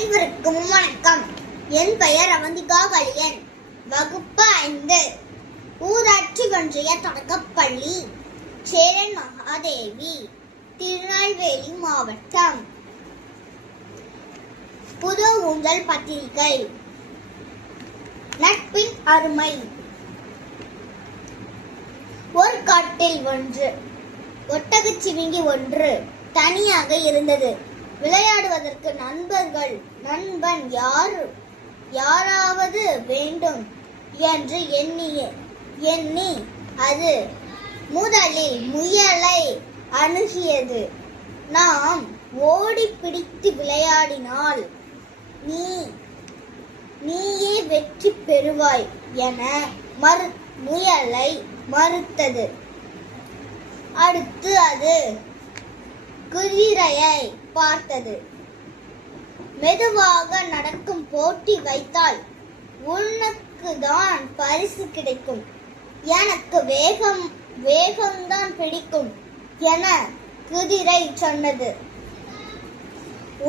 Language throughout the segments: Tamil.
அனைவருக்கும் வணக்கம். என் பெயர் அவந்திகா வலியன். வகுப்பு ஐந்து. ஊராட்சி ஒன்றிய தொடக்கப்பள்ளி சேரன் மகாதேவி திருநெல்வேலி மாவட்டம். புது ஊஞ்சல் பத்திரிகை. நட்பின் அருமை. ஒரு காட்டில் ஒன்று. ஒட்டகச்சிவிங்கி ஒன்று. தனியாக இருந்தது. விளையாடுவதற்கு நண்பர்கள் நண்பன் யார்? யாராவது வேண்டும் என்று எண்ணிய. எண்ணி அது முதலில் முயலை அணுகியது. நாம் ஓடி பிடித்து விளையாடினால் நீ நீயே வெற்றி பெறுவாய் என மறு முயலை மறுத்தது. அடுத்து அது குதிரையை பார்த்தது. மெதுவாக நடக்கும் போட்டி வைத்தால் உனக்கு தான் பரிசு கிடைக்கும். எனக்கு வேகம் வேகம்தான் பிடிக்கும் என குதிரை சொன்னது.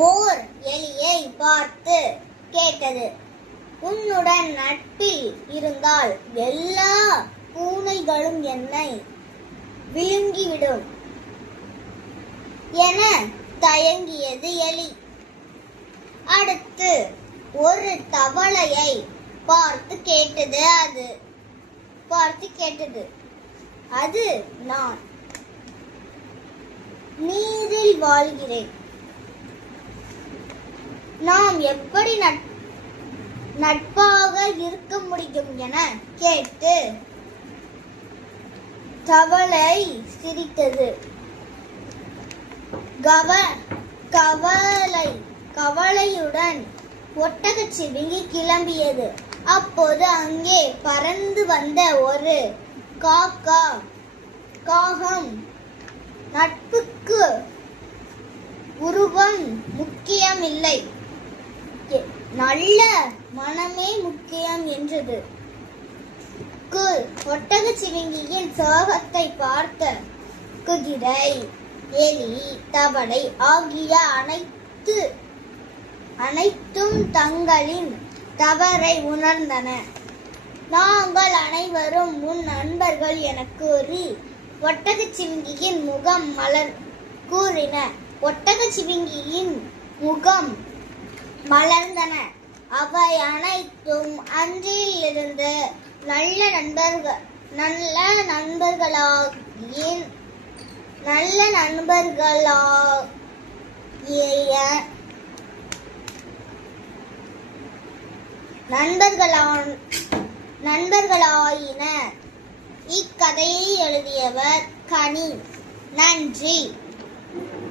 ஓர் எலியை பார்த்து கேட்டது. உன்னுடன் நட்பில் இருந்தால் எல்லா பூனைகளும் என்னை விழுங்கிவிடும் என தயங்கியது எலி. அடுத்து ஒரு தவளையை பார்த்து கேட்டது அது. பார்த்து கேட்டது அது நான். நீரில் வாழ்கிறேன். நாம் எப்படி நட்- நட்பாக இருக்க முடியும் என கேட்டு தவளை சிரித்தது. கவ கவலை கவலையுடன் ஒட்டகச் சிவிங்கி கிளம்பியது. அப்போது அங்கே பறந்து வந்த ஒரு காக்கா காகம் நட்புக்கு உருவம் முக்கியமில்லை. நல்ல மனமே முக்கியம் என்றது. கு- ஒட்டகச் சிவிங்கியின் சோகத்தை பார்த்த குதிரை எலி தவளை ஆகிய அனைத்து அனைத்தும் தங்களின் தவறை உணர்ந்தன. நாங்கள் அனைவரும் உன் நண்பர்கள் என கூறி ஒட்டகச்சிவிங்கியின் முகம் மலர் கூறின. ஒட்டகச்சிவிங்கியின் முகம் மலர்ந்தன. அவை அனைத்தும் அன்றிலிருந்து நல்ல நண்பர்கள் நல்ல நண்பர்களாகியின் நல்ல நண்பர்களாகிய நண்பர்களான் நண்பர்களாயின. இக்கதையை எழுதியவர் கனி. நன்றி.